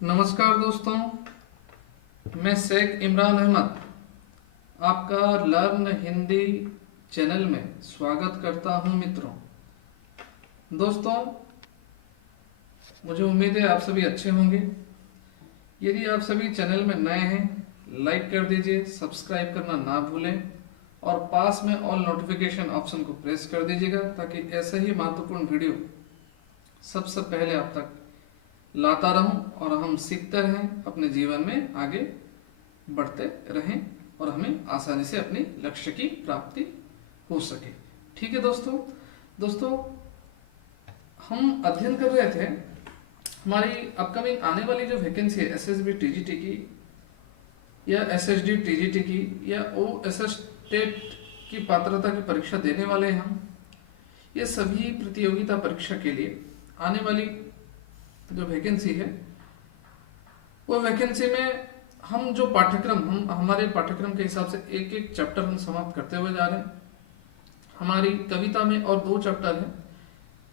नमस्कार दोस्तों, मैं शेख इमरान अहमद आपका लर्न हिंदी चैनल में स्वागत करता हूं। मित्रों, दोस्तों, मुझे उम्मीद है आप सभी अच्छे होंगे। यदि आप सभी चैनल में नए हैं, लाइक कर दीजिए, सब्सक्राइब करना ना भूलें और पास में ऑल नोटिफिकेशन ऑप्शन को प्रेस कर दीजिएगा ताकि ऐसे ही महत्वपूर्ण वीडियो सबसे पहले आप तक लाता रहूं और हम सीखते रहें, अपने जीवन में आगे बढ़ते रहें और हमें आसानी से अपने लक्ष्य की प्राप्ति हो सके। ठीक है दोस्तों। दोस्तों, हम अध्ययन कर रहे थे हमारी अपकमिंग आने वाली जो वैकेंसी है एसएसबी टीजीटी की या एसएसडी टीजीटी की या ओएसएस टेट की पात्रता की परीक्षा देने वाले हैं हम। ये सभी प्रतियोगिता परीक्षा के लिए आने वाली जो वैकेंसी है वो वैकेंसी में हम जो पाठ्यक्रम हम हमारे पाठ्यक्रम के हिसाब से एक एक चैप्टर हम समाप्त करते हुए जा रहे हैं। हमारी कविता में और 2 चैप्टर हैं,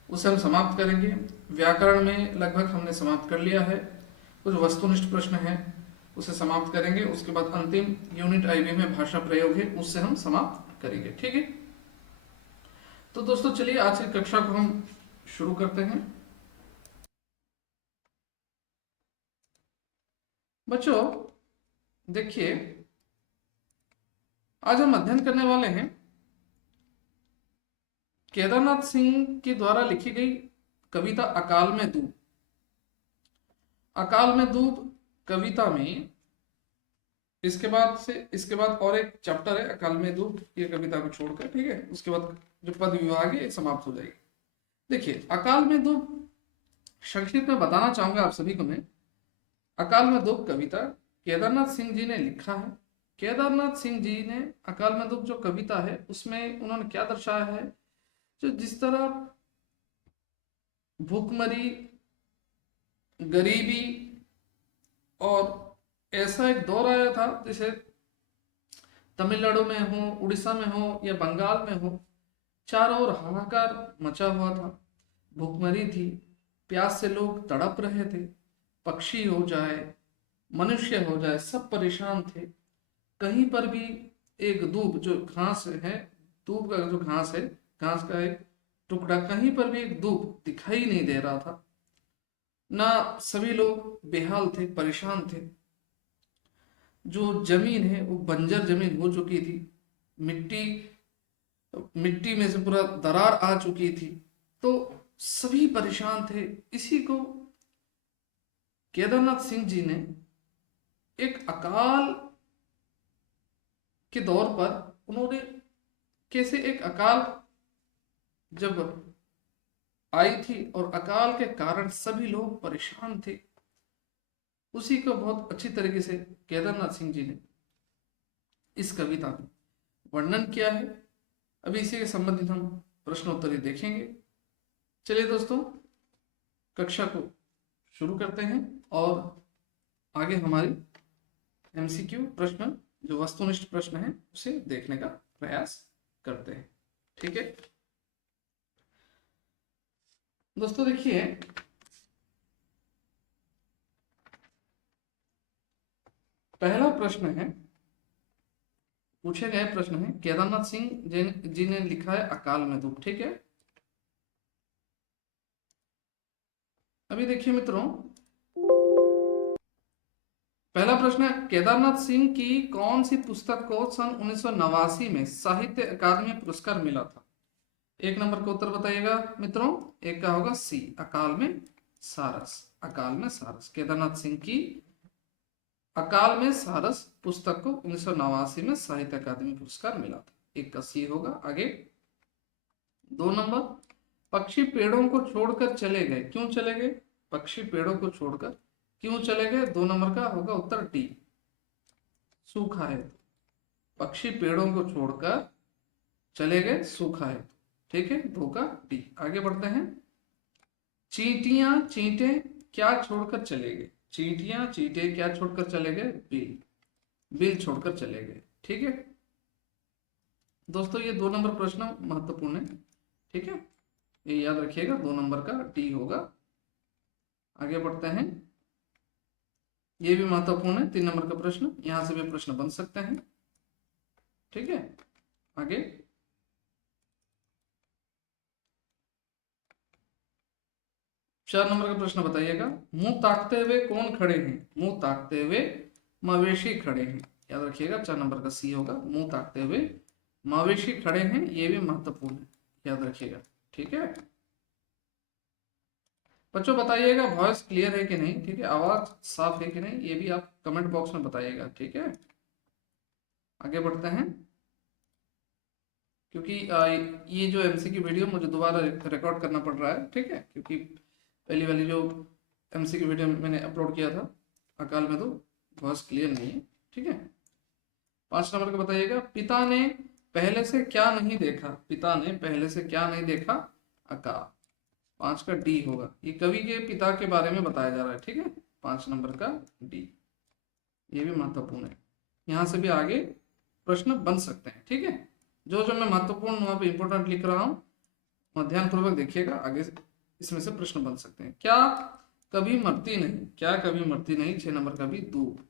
उसे हम समाप्त करेंगे। व्याकरण में लगभग हमने समाप्त कर लिया है। कुछ वस्तुनिष्ठ प्रश्न हैं, उसे समाप्त करेंगे। उसके बाद अंतिम यूनिट आईबी में भाषा प्रयोग है, उससे हम समाप्त करेंगे। ठीक है। तो दोस्तों, चलिए आज की कक्षा को हम शुरू करते हैं। बच्चों, देखिए, आज हम अध्ययन करने वाले हैं केदारनाथ सिंह के द्वारा लिखी गई कविता अकाल में दूब। अकाल में दूब कविता में इसके बाद और एक चैप्टर है अकाल में दूब, ये कविता को छोड़कर। ठीक है। उसके बाद जो पद विभाग है समाप्त हो जाएगी। देखिए, अकाल में दूब संक्षिप्त में बताना चाहूंगा आप सभी को मैं। अकाल में दूब कविता केदारनाथ सिंह जी ने लिखा है। केदारनाथ सिंह जी ने अकाल में दूब जो कविता है उसमें उन्होंने क्या दर्शाया है, जो जिस तरह भूखमरी, गरीबी और ऐसा एक दौर आया था जैसे तमिलनाडु में हो, उड़ीसा में हो या बंगाल में हो, चारों ओर हाहाकार मचा हुआ था। भूखमरी थी, प्यास से लोग तड़प रहे थे। पक्षी हो जाए, मनुष्य हो जाए, सब परेशान थे। कहीं पर भी एक दूब जो घास है, दूब का जो घास है, घास का एक टुकड़ा, कहीं पर भी एक दूब दिखाई नहीं दे रहा था ना। सभी लोग बेहाल थे, परेशान थे। जो जमीन है वो बंजर जमीन हो चुकी थी। मिट्टी मिट्टी में से पूरा दरार आ चुकी थी। तो सभी परेशान थे। इसी को केदारनाथ सिंह जी ने एक अकाल के दौर पर उन्होंने कैसे एक अकाल जब आई थी और अकाल के कारण सभी लोग परेशान थे, उसी को बहुत अच्छी तरीके से केदारनाथ सिंह जी ने इस कविता में वर्णन किया है। अभी इसी के संबंधित हम प्रश्नोत्तरी देखेंगे। चलिए दोस्तों, कक्षा को शुरू करते हैं और आगे हमारी एमसीक्यू प्रश्न, जो वस्तुनिष्ठ प्रश्न है, उसे देखने का प्रयास करते हैं। ठीक है दोस्तों, देखिए, पहला प्रश्न है, पूछे गए प्रश्न है, केदारनाथ सिंह जी ने लिखा है अकाल में दूब। ठीक है। अभी देखिए मित्रों, पहला प्रश्न है, केदारनाथ सिंह की कौन सी पुस्तक को सन 1989 में साहित्य अकादमी पुरस्कार मिला था? एक नंबर का उत्तर बताइएगा मित्रों। एक का होगा सी, अकाल में सारस। अकाल में सारस, केदारनाथ सिंह की अकाल में सारस पुस्तक को 1989 में साहित्य अकादमी पुरस्कार मिला था। एक का सी होगा। आगे 2 नंबर, पक्षी पेड़ों को छोड़कर चले गए, क्यों चले गए? पक्षी पेड़ों को छोड़कर क्यों चले गए? 2 नंबर का होगा उत्तर डी, सूखा है। पक्षी पेड़ों को छोड़कर चले गए, सूखा है। ठीक है, 2 का डी। आगे बढ़ते हैं। चींटियां चींटे क्या छोड़कर चले गए? चींटियां चींटे क्या छोड़कर चले गए? बिल, बिल छोड़कर चले गए। ठीक है दोस्तों, ये 2 नंबर प्रश्न महत्वपूर्ण है। ठीक है, ये याद रखिएगा, 2 नंबर का डी होगा। आगे बढ़ते हैं। ये भी महत्वपूर्ण है, 3 नंबर का प्रश्न, यहां से भी प्रश्न बन सकते हैं। ठीक है, आगे 4 नंबर का प्रश्न बताइएगा। मुंह ताकते हुए कौन खड़े हैं? मुंह ताकते हुए मवेशी खड़े हैं। याद रखिएगा 4 नंबर का सी होगा, मुंह ताकते हुए मवेशी खड़े हैं, ये भी महत्वपूर्ण है, याद रखिएगा। ठीक है बच्चों, बताइएगा वॉइस क्लियर है कि नहीं, ठीक है, आवाज साफ है कि नहीं, ये भी आप कमेंट बॉक्स में बताइएगा। ठीक है, आगे बढ़ते हैं, क्योंकि ये जो एमसी की वीडियो मुझे दोबारा रिकॉर्ड करना पड़ रहा है। ठीक है, क्योंकि पहली वाली जो एमसी की वीडियो मैंने अपलोड किया था अकाल में, तो वॉइस क्लियर नहीं है। ठीक है, 5 नंबर का बताइएगा। पिता ने पहले से क्या नहीं देखा? पिता ने पहले से क्या नहीं देखा? अकाल। 5 का डी होगा, ये कवि के पिता के बारे में बताया जा रहा है। ठीक है, 5 नंबर का डी, ये भी महत्वपूर्ण है, यहाँ से भी आगे प्रश्न बन सकते हैं। ठीक है, जो जो मैं महत्वपूर्ण वहां पे इंपोर्टेंट लिख रहा हूँ, ध्यान पूर्वक देखिएगा, आगे इसमें से प्रश्न बन सकते हैं। क्या कभी मरती नहीं? क्या कभी मरती नहीं? 6 नंबर का भी धूप।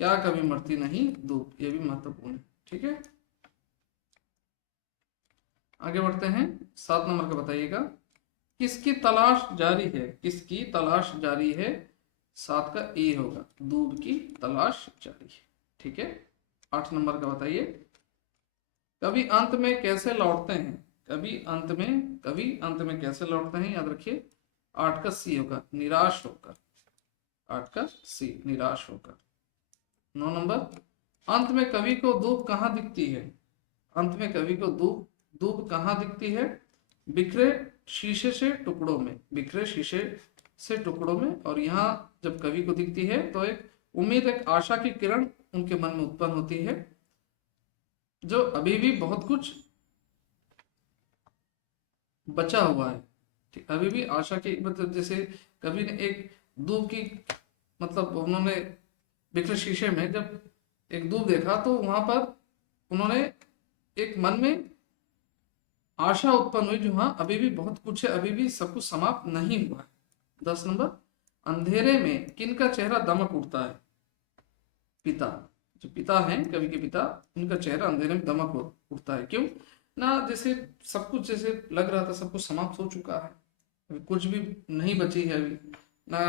क्या कभी मरती नहीं? धूप, ये भी महत्वपूर्ण है। ठीक है, आगे बढ़ते हैं, 7 नंबर का बताइएगा। किसकी तलाश जारी है? किसकी तलाश जारी है? 7 का ए होगा, दूध की तलाश जारी है। ठीक है, 8 नंबर का बताइए। कभी अंत में कैसे लौटते हैं? कभी अंत में कैसे लौटते हैं? याद रखिए 8 का सी होगा, निराश होकर। 8 का सी, निराश होकर। 9 नंबर, अंत में कवि को धूप कहाँ दिखती है? अंत में कवि को धूप धूप कहाँ दिखती है? बिखरे शीशे से टुकड़ों में। बिखरे शीशे से टुकड़ों में, और यहाँ जब कवि को दिखती है तो एक उम्मीद, एक आशा की किरण उनके मन में उत्पन्न होती है, जो अभी भी बहुत कुछ बचा हुआ है। ठीक, अभी भी आशा की, मतलब जैसे कवि ने एक दूब की, मतलब उन्होंने बिखरे शीशे में जब एक दूब देखा तो वहां पर उन्होंने एक मन में आशा उत्पन्न हुई, जो हाँ अभी भी बहुत कुछ है, अभी भी सब कुछ समाप्त नहीं हुआ है। 10 नंबर, अंधेरे में किनका चेहरा दमक उठता है? पिता, जो पिता हैं कवि के पिता, उनका चेहरा अंधेरे में दमक उठता है। क्यों ना? जैसे सब कुछ जैसे लग रहा था सब कुछ समाप्त हो चुका है, अभी कुछ भी नहीं बची है, अभी ना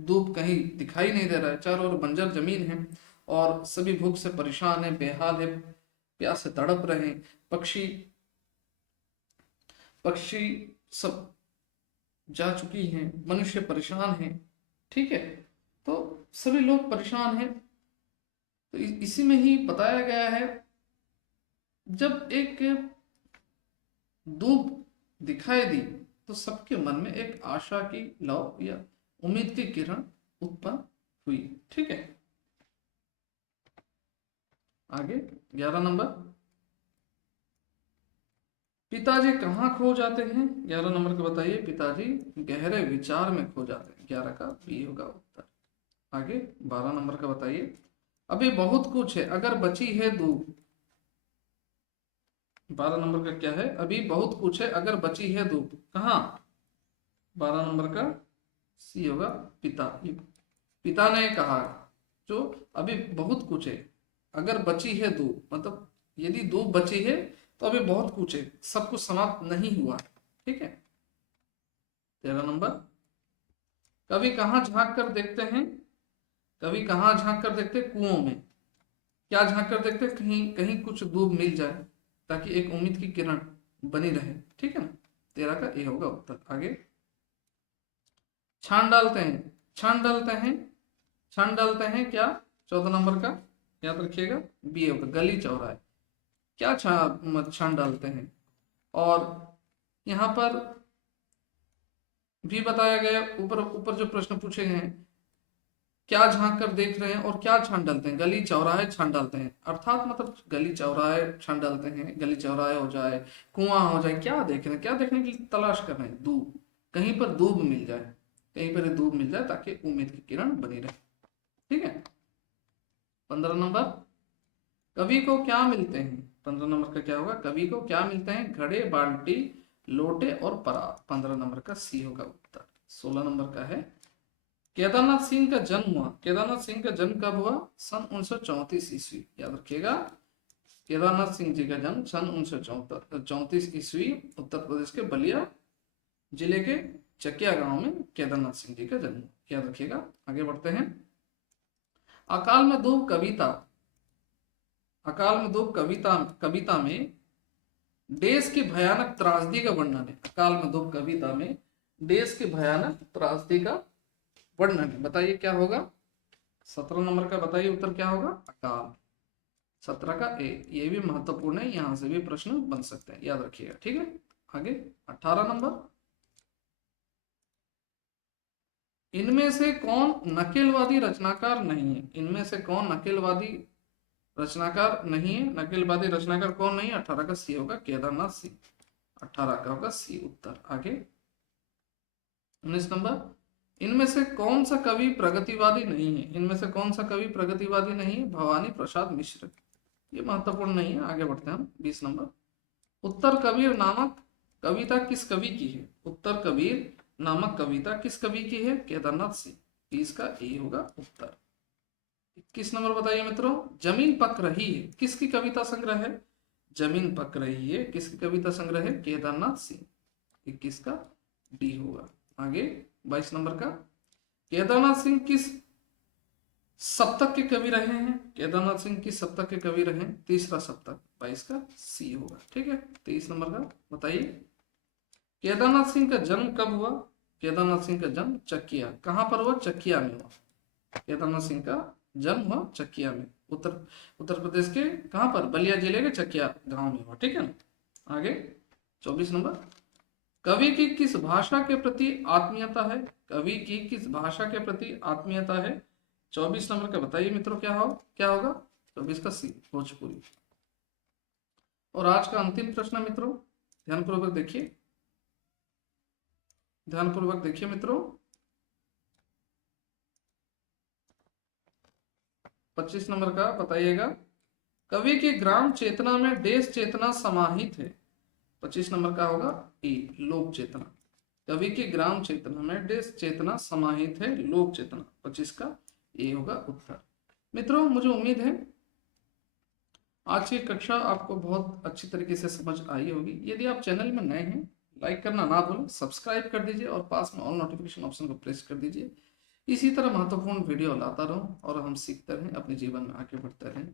धूप कहीं दिखाई नहीं दे रहा है, चारों ओर बंजर जमीन है, और सभी भूख से परेशान है, बेहाल है, प्यास से तड़प रहे हैं। पक्षी पक्षी सब जा चुकी हैं, मनुष्य परेशान है। ठीक है, तो सभी लोग परेशान हैं। तो इसी में ही बताया गया है, जब एक धूप दिखाई दी तो सबके मन में एक आशा की लौ या उम्मीद की किरण उत्पन्न हुई। ठीक है, आगे 11 नंबर, पिताजी कहाँ खो जाते हैं? 11 नंबर का बताइए। पिताजी गहरे विचार में खो जाते हैं। 11 का बी होगा उत्तर। आगे 12 नंबर का बताइए। अभी बहुत कुछ है अगर बची है धूप। 12 नंबर का क्या है? अभी बहुत कुछ है अगर बची है धूप। कहाँ? 12 नंबर का सी होगा, पिता। पिता ने कहा, जो अभी बहुत कुछ है अगर बची है धूप, मतलब यदि धूप बची है तो अभी बहुत कुछ है, सब कुछ समाप्त नहीं हुआ। ठीक है, 13 नंबर, कभी कहाँ झांक कर देखते हैं? कभी कहाँ झांक कर देखते? कुओं में। क्या झांक कर देखते? कहीं कहीं कुछ धूप मिल जाए, ताकि एक उम्मीद की किरण बनी रहे। ठीक है ना, 13 का ये होगा उत्तर। आगे छान डालते हैं। छान डालते हैं, छान डालते हैं क्या? 14 नंबर का याद रखिएगा, बी होगा, गली चौराहे। क्या छान डालते हैं? और यहाँ पर भी बताया गया, ऊपर ऊपर जो प्रश्न पूछे गए हैं, क्या झांक कर देख रहे हैं और क्या छान डालते हैं? गली चौराहे छान डालते हैं, अर्थात मतलब गली चौराहे छान डालते हैं, गली चौराहे हो जाए, कुआं हो जाए, क्या देख रहे हैं? क्या देखने की तलाश कर रहे हैं? दूब, कहीं पर दूब मिल जाए, कहीं पर दूब मिल जाए, ताकि उम्मीद की किरण बनी रहे। ठीक है, 15 नंबर, कवि को क्या मिलते हैं? 15 नंबर का क्या होगा? कवि को क्या मिलते हैं? घड़े, बाल्टी, लोटे और परात। 15 नंबर का सी होगा उत्तर। 16 नंबर का है केदारनाथ सिंह का जन्म हुआ, केदारनाथ सिंह का जन्म कब हुआ? सन 1934 ईस्वी, याद रखिएगा। केदारनाथ सिंह जी का जन्म सन 1934 ईस्वी, उत्तर प्रदेश के बलिया जिले के चकिया गांव में केदारनाथ सिंह जी का जन्म, याद रखिएगा। आगे बढ़ते हैं। अकाल में दो कविता, अकाल में दो कविता में देश की भयानक त्रासदी का वर्णन है। अकाल में दो कविता में देश की भयानक त्रासदी का वर्णन है, बताइए क्या होगा? 17 नंबर का बताइए उत्तर क्या होगा? अकाल। 17 का ए, ये भी महत्वपूर्ण है, यहां से भी प्रश्न बन सकते हैं, याद रखिएगा। ठीक है, आगे 18 नंबर, इनमें से कौन नकेलवादी रचनाकार नहीं है? इनमें से कौन नकेलवादी रचनाकार नहीं है? नकेलवादी रचनाकार कौन नहीं है? 18 का सी होगा, केदारनाथ सिंह। 18 का होगा सी उत्तर। आगे 19 नंबर, इनमें से कौन सा कवि प्रगतिवादी नहीं है? इनमें से कौन सा कवि प्रगतिवादी नहीं है? भवानी प्रसाद मिश्र। ये महत्वपूर्ण नहीं है, आगे बढ़ते हैं हम। 20 नंबर, उत्तर कबीर नामक कविता किस कवि की है? उत्तर कबीर नामक कविता किस कवि की है? केदारनाथ सिंह। 20 का ए होगा उत्तर। 21 नंबर बताइए मित्रों, जमीन पक रही है किसकी कविता संग्रह है? जमीन पक रही है किसकी कविता संग्रह है? केदारनाथ सिंह। 21 का डी होगा। आगे 22 नंबर का, केदारनाथ सिंह किस सप्तक के कवि रहे हैं? केदारनाथ सिंह किस सप्तक के कवि रहे हैं? तीसरा सप्तक। 22 का सी होगा। ठीक है, 23 नंबर का बताइए, केदारनाथ सिंह का जन्म कब हुआ? केदारनाथ सिंह का जन्म चकिया, कहां पर हुआ? चकिया में हुआ। केदारनाथ सिंह का जन्म हुआ चकिया में, उत्तर प्रदेश के कहां पर? बलिया जिले के चकिया गांव में हुआ। ठीक है ना। आगे 24 नंबर, कवि की किस भाषा के प्रति आत्मीयता है? कवि की किस भाषा के प्रति आत्मीयता है? 24 नंबर का बताइए मित्रों क्या होगा? 24 का सी, भोजपुरी। और आज का अंतिम प्रश्न मित्रों, ध्यानपूर्वक देखिए, ध्यानपूर्वक देखिए मित्रों। 25 नंबर का बताइएगा, कवि की ग्राम चेतना में देश चेतना समाहित है। 25 नंबर का होगा ए, लोक चेतना। कवि की ग्राम चेतना में देश चेतना समाहित है, लोक चेतना। 25 का ए होगा उत्तर। मित्रों मुझे उम्मीद है आज की कक्षा आपको बहुत अच्छी तरीके से समझ आई होगी। यदि आप चैनल में नए हैं, लाइक करना ना भूलें, सब्सक्राइब कर दीजिए और पास में ऑल नोटिफिकेशन ऑप्शन को प्रेस कर दीजिए। इसी तरह महत्वपूर्ण वीडियो लाता रहूं और हम सीखते रहें, अपने जीवन में आगे बढ़ते रहें।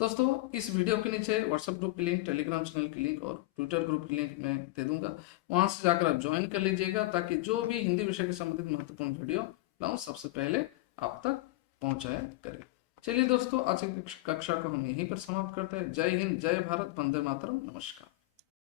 दोस्तों इस वीडियो के नीचे व्हाट्सएप ग्रुप की लिंक, टेलीग्राम चैनल की लिंक और ट्विटर ग्रुप की लिंक मैं दे दूंगा, वहां से जाकर आप ज्वाइन कर लीजिएगा, ताकि जो भी हिंदी विषय के संबंधित महत्वपूर्ण वीडियो लाऊं सबसे पहले आप तक पहुंचाया करें। चलिए दोस्तों, आज की कक्षा को हम यहीं पर समाप्त करते हैं। जय हिंद, जय भारत, वंदे मातरम, नमस्कार।